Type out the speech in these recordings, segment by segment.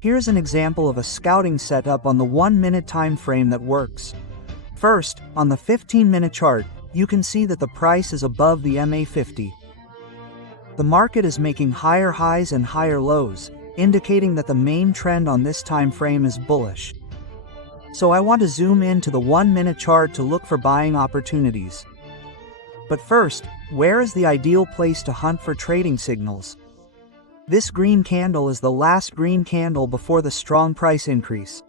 Here's an example of a scouting setup on the 1-minute time frame that works. First, on the 15-minute chart, you can see that the price is above the MA50. The market is making higher highs and higher lows, indicating that the main trend on this time frame is bullish. So I want to zoom in to the 1-minute chart to look for buying opportunities. But first, where is the ideal place to hunt for trading signals? This green candle is the last green candle before the strong price increase.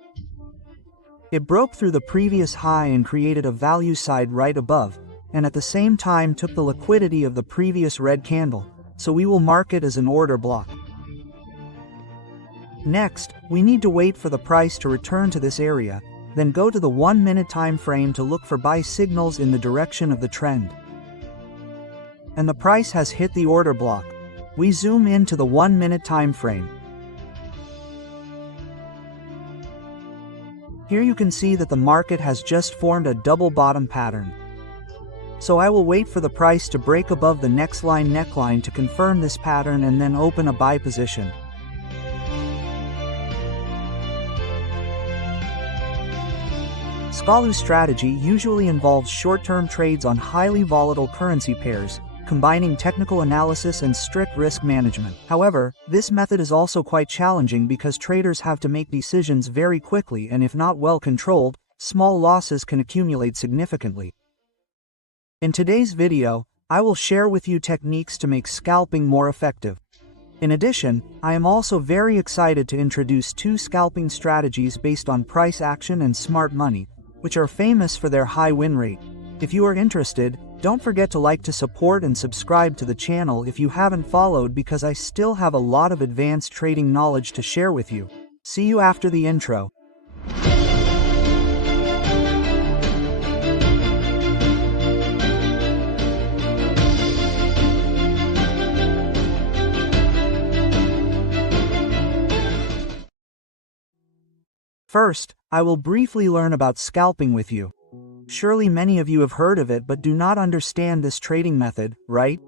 It broke through the previous high and created a value side right above, and at the same time took the liquidity of the previous red candle, so we will mark it as an order block. Next, we need to wait for the price to return to this area, then go to the 1-minute time frame to look for buy signals in the direction of the trend. And the price has hit the order block. We zoom into the 1-minute time frame. Here you can see that the market has just formed a double bottom pattern. So I will wait for the price to break above the next line neckline to confirm this pattern and then open a buy position. Scalping strategy usually involves short-term trades on highly volatile currency pairs, combining technical analysis and strict risk management. However, this method is also quite challenging because traders have to make decisions very quickly, and if not well controlled, small losses can accumulate significantly. In today's video, I will share with you techniques to make scalping more effective. In addition, I am also very excited to introduce 2 scalping strategies based on price action and smart money, which are famous for their high win rate. If you are interested, don't forget to like to support and subscribe to the channel if you haven't followed, because I still have a lot of advanced trading knowledge to share with you. See you after the intro. First, I will briefly learn about scalping with you. Surely many of you have heard of it but do not understand this trading method, right?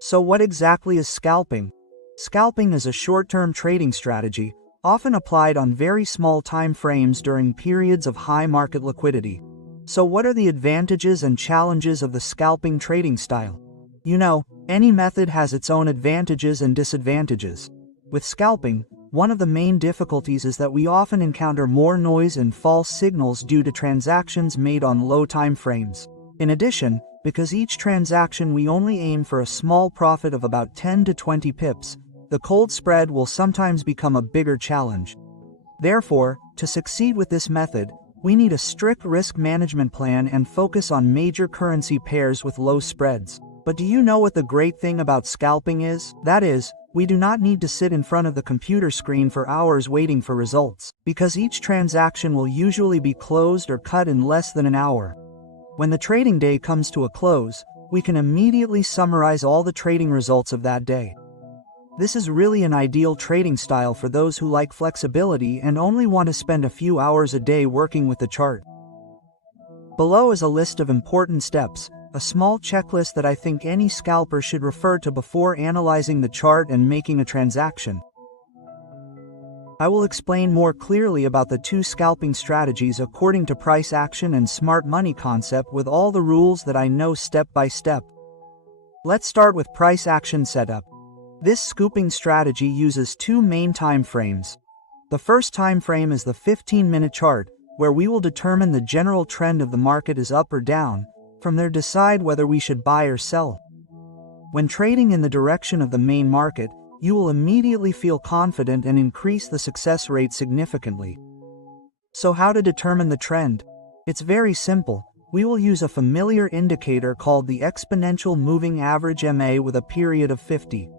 So what exactly is scalping? Scalping is a short-term trading strategy, often applied on very small time frames during periods of high market liquidity. So what are the advantages and challenges of the scalping trading style? You know, any method has its own advantages and disadvantages. With scalping, one of the main difficulties is that we often encounter more noise and false signals due to transactions made on low time frames. In addition, because each transaction we only aim for a small profit of about 10 to 20 pips, the cold spread will sometimes become a bigger challenge. Therefore, to succeed with this method, we need a strict risk management plan and focus on major currency pairs with low spreads. But do you know what the great thing about scalping is? That is, we do not need to sit in front of the computer screen for hours waiting for results, because each transaction will usually be closed or cut in less than an hour. When the trading day comes to a close, we can immediately summarize all the trading results of that day. This is really an ideal trading style for those who like flexibility and only want to spend a few hours a day working with the chart. Below is a list of important steps, a small checklist that I think any scalper should refer to before analyzing the chart and making a transaction. I will explain more clearly about the 2 scalping strategies according to price action and smart money concept with all the rules that I know step by step. Let's start with price action setup. This scooping strategy uses 2 main time frames. The first time frame is the 15-minute chart, where we will determine the general trend of the market is up or down. From there decide whether we should buy or sell. When trading in the direction of the main market, you will immediately feel confident and increase the success rate significantly. So how to determine the trend? It's very simple. We will use a familiar indicator called the exponential moving average MA with a period of 50.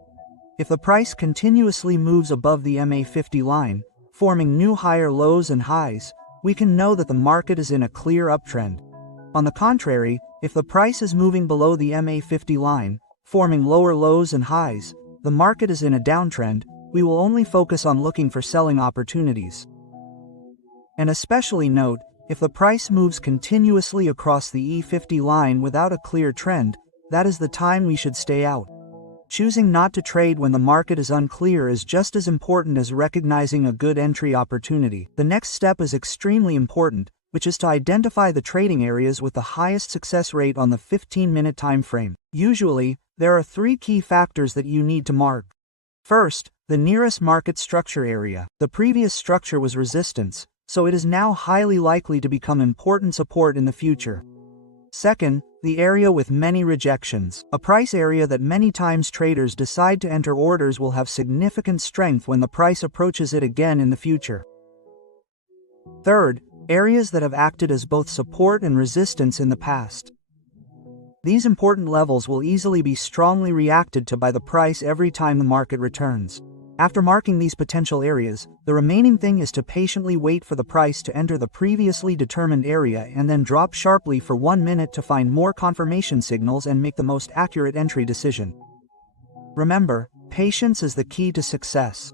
If the price continuously moves above the MA50 line, forming new higher lows and highs, we can know that the market is in a clear uptrend. On the contrary, if the price is moving below the MA50 line, forming lower lows and highs, the market is in a downtrend. We will only focus on looking for selling opportunities. And especially note, if the price moves continuously across the E50 line without a clear trend, that is the time we should stay out. Choosing not to trade when the market is unclear is just as important as recognizing a good entry opportunity. The next step is extremely important, which is to identify the trading areas with the highest success rate on the 15-minute time frame. Usually, there are 3 key factors that you need to mark. First, the nearest market structure area. The previous structure was resistance, so it is now highly likely to become important support in the future. Second, the area with many rejections. A price area that many times traders decide to enter orders will have significant strength when the price approaches it again in the future. Third, areas that have acted as both support and resistance in the past. These important levels will easily be strongly reacted to by the price every time the market returns. After marking these potential areas, the remaining thing is to patiently wait for the price to enter the previously determined area and then drop sharply for 1 minute to find more confirmation signals and make the most accurate entry decision. Remember, patience is the key to success.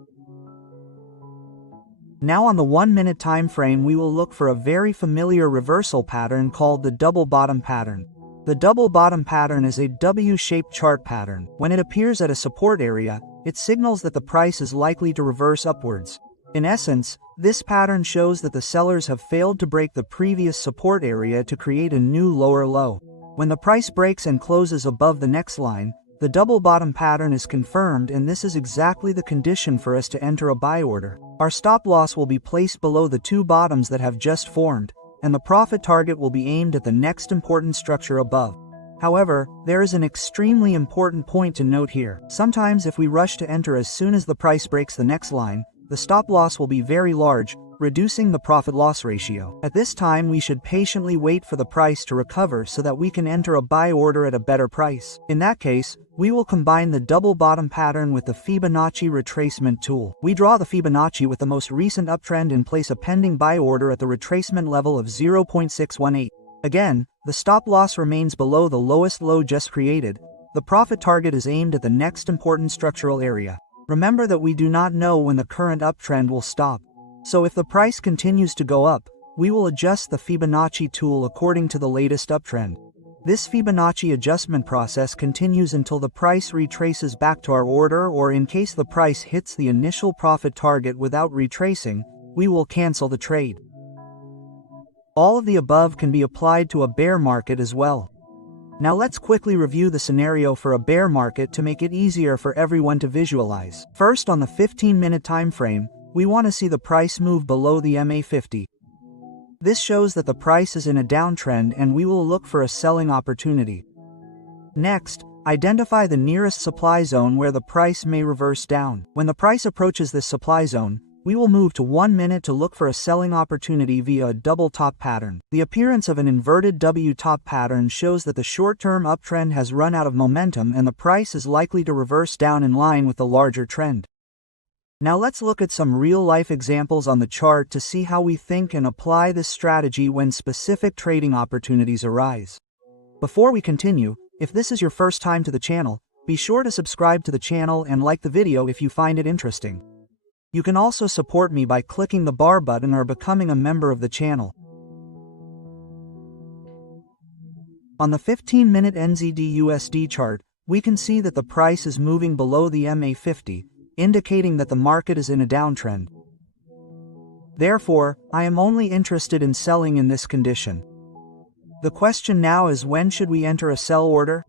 Now on the 1-minute time frame, we will look for a very familiar reversal pattern called the double bottom pattern. The double bottom pattern is a W-shaped chart pattern. When it appears at a support area, it signals that the price is likely to reverse upwards. In essence, this pattern shows that the sellers have failed to break the previous support area to create a new lower low. When the price breaks and closes above the next line, the double bottom pattern is confirmed, and this is exactly the condition for us to enter a buy order. Our stop loss will be placed below the 2 bottoms that have just formed, and the profit target will be aimed at the next important structure above. However, there is an extremely important point to note here. Sometimes if we rush to enter as soon as the price breaks the next line, the stop loss will be very large, reducing the profit-loss ratio. At this time, we should patiently wait for the price to recover so that we can enter a buy order at a better price. In that case, we will combine the double bottom pattern with the Fibonacci retracement tool. We draw the Fibonacci with the most recent uptrend and place a pending buy order at the retracement level of 0.618. Again, the stop loss remains below the lowest low just created. The profit target is aimed at the next important structural area. Remember that we do not know when the current uptrend will stop. So if the price continues to go up, we will adjust the Fibonacci tool according to the latest uptrend. This Fibonacci adjustment process continues until the price retraces back to our order, or in case the price hits the initial profit target without retracing, we will cancel the trade. All of the above can be applied to a bear market as well. Now let's quickly review the scenario for a bear market to make it easier for everyone to visualize. First, on the 15-minute time frame, we want to see the price move below the MA50. This shows that the price is in a downtrend and we will look for a selling opportunity. Next, identify the nearest supply zone where the price may reverse down. When the price approaches this supply zone, we will move to 1 minute to look for a selling opportunity via a double top pattern. The appearance of an inverted W top pattern shows that the short-term uptrend has run out of momentum and the price is likely to reverse down in line with the larger trend. Now let's look at some real-life examples on the chart to see how we think and apply this strategy when specific trading opportunities arise. Before we continue, if this is your first time to the channel, be sure to subscribe to the channel and like the video if you find it interesting. You can also support me by clicking the bar button or becoming a member of the channel. On the 15-minute NZD/USD chart, we can see that the price is moving below the MA50, indicating that the market is in a downtrend. Therefore, I am only interested in selling in this condition. The question now is, when should we enter a sell order?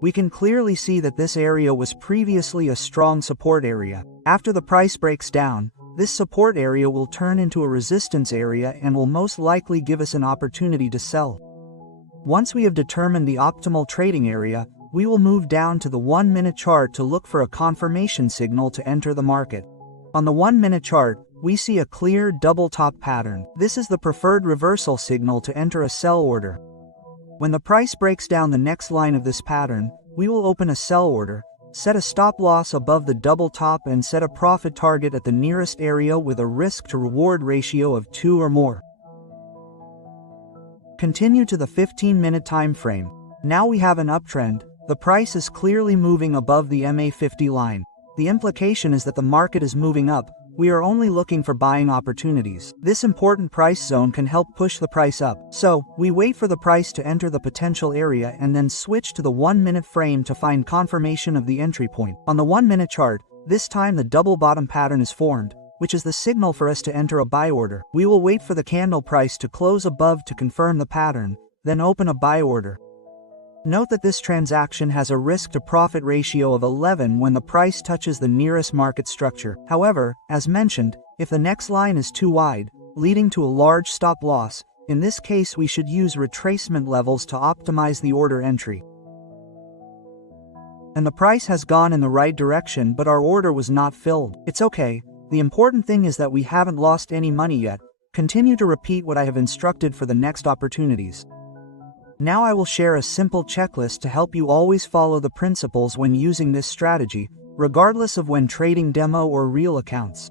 We can clearly see that this area was previously a strong support area. After the price breaks down, this support area will turn into a resistance area and will most likely give us an opportunity to sell. Once we have determined the optimal trading area, we will move down to the 1-minute chart to look for a confirmation signal to enter the market. On the 1-minute chart, we see a clear double top pattern. This is the preferred reversal signal to enter a sell order. When the price breaks down the next line of this pattern, we will open a sell order, set a stop loss above the double top and set a profit target at the nearest area with a risk to reward ratio of 2 or more. Continue to the 15-minute time frame. Now we have an uptrend. The price is clearly moving above the MA50 line. The implication is that the market is moving up, we are only looking for buying opportunities. This important price zone can help push the price up. So, we wait for the price to enter the potential area and then switch to the 1-minute frame to find confirmation of the entry point. On the 1-minute chart, this time the double bottom pattern is formed, which is the signal for us to enter a buy order. We will wait for the candle price to close above to confirm the pattern, then open a buy order. Note that this transaction has a risk-to-profit ratio of 11 when the price touches the nearest market structure. However, as mentioned, if the next line is too wide, leading to a large stop loss, in this case we should use retracement levels to optimize the order entry. And the price has gone in the right direction, but our order was not filled. It's okay. The important thing is that we haven't lost any money yet. Continue to repeat what I have instructed for the next opportunities. Now I will share a simple checklist to help you always follow the principles when using this strategy, regardless of when trading demo or real accounts.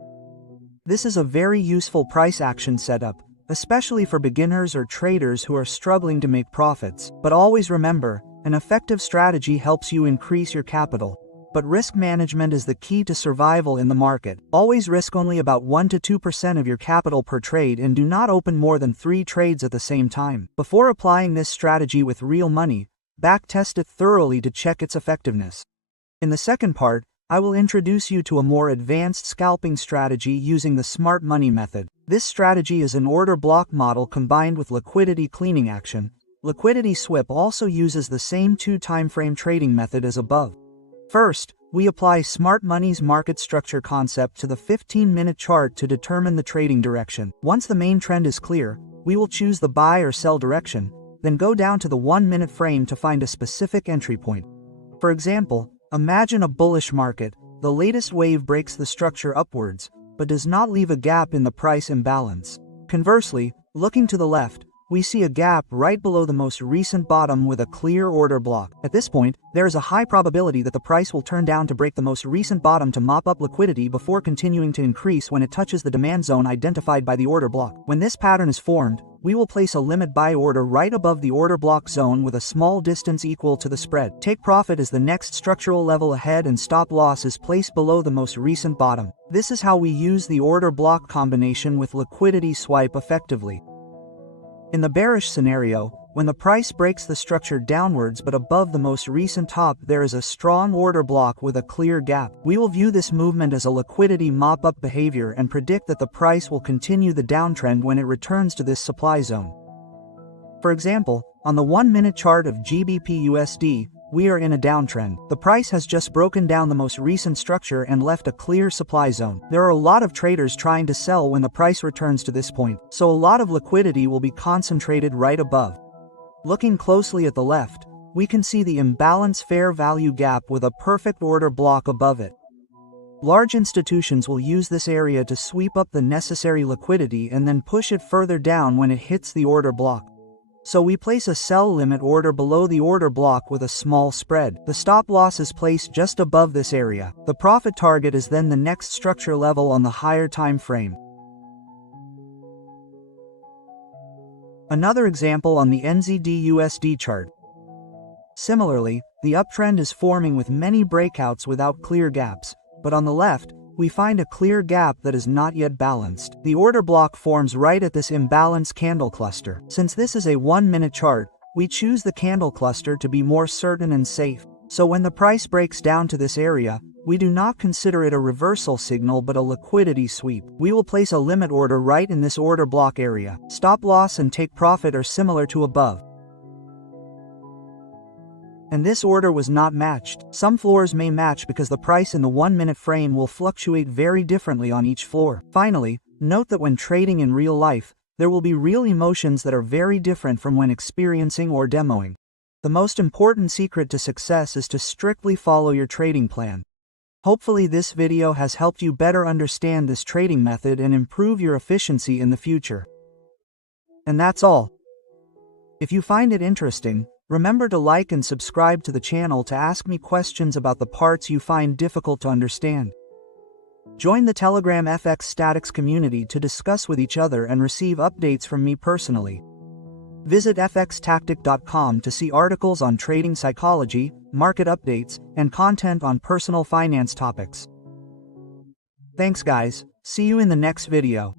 This is a very useful price action setup, especially for beginners or traders who are struggling to make profits. But always remember, an effective strategy helps you increase your capital. But risk management is the key to survival in the market. Always risk only about 1 to 2% of your capital per trade and do not open more than 3 trades at the same time. Before applying this strategy with real money, backtest it thoroughly to check its effectiveness. In the second part, I will introduce you to a more advanced scalping strategy using the smart money method. This strategy is an order block model combined with liquidity cleaning action. Liquidity sweep also uses the same 2-time frame trading method as above. First, we apply smart money's market structure concept to the 15-minute chart to determine the trading direction. Once the main trend is clear, we will choose the buy or sell direction, then go down to the 1-minute frame to find a specific entry point. For example, imagine a bullish market. The latest wave breaks the structure upwards, but does not leave a gap in the price imbalance. Conversely, looking to the left, we see a gap right below the most recent bottom with a clear order block. At this point, there is a high probability that the price will turn down to break the most recent bottom to mop up liquidity before continuing to increase when it touches the demand zone identified by the order block. When this pattern is formed, we will place a limit buy order right above the order block zone with a small distance equal to the spread. Take profit as the next structural level ahead and stop loss is placed below the most recent bottom. This is how we use the order block combination with liquidity swipe effectively. In the bearish scenario, when the price breaks the structure downwards but above the most recent top, there is a strong order block with a clear gap. We will view this movement as a liquidity mop-up behavior and predict that the price will continue the downtrend when it returns to this supply zone. For example, on the 1-minute chart of GBP/USD, we are in a downtrend. The price has just broken down the most recent structure and left a clear supply zone. There are a lot of traders trying to sell when the price returns to this point, so a lot of liquidity will be concentrated right above. Looking closely at the left, we can see the imbalance fair value gap with a perfect order block above it. Large institutions will use this area to sweep up the necessary liquidity and then push it further down when it hits the order block. So we place a sell limit order below the order block with a small spread. The stop loss is placed just above this area. The profit target is then the next structure level on the higher time frame. Another example on the NZD/USD chart. Similarly, the uptrend is forming with many breakouts without clear gaps, but on the left, we find a clear gap that is not yet balanced. The order block forms right at this imbalanced candle cluster. Since this is a 1-minute chart, we choose the candle cluster to be more certain and safe. So when the price breaks down to this area, we do not consider it a reversal signal but a liquidity sweep. We will place a limit order right in this order block area. Stop loss and take profit are similar to above. And this order was not matched. Some floors may match because the price in the 1-minute frame will fluctuate very differently on each floor. Finally, note that when trading in real life, there will be real emotions that are very different from when experiencing or demoing. The most important secret to success is to strictly follow your trading plan. Hopefully this video has helped you better understand this trading method and improve your efficiency in the future. And that's all. If you find it interesting, remember to like and subscribe to the channel to ask me questions about the parts you find difficult to understand. Join the Telegram FX Statics community to discuss with each other and receive updates from me personally. Visit fxtactic.com to see articles on trading psychology, market updates, and content on personal finance topics. Thanks guys, see you in the next video.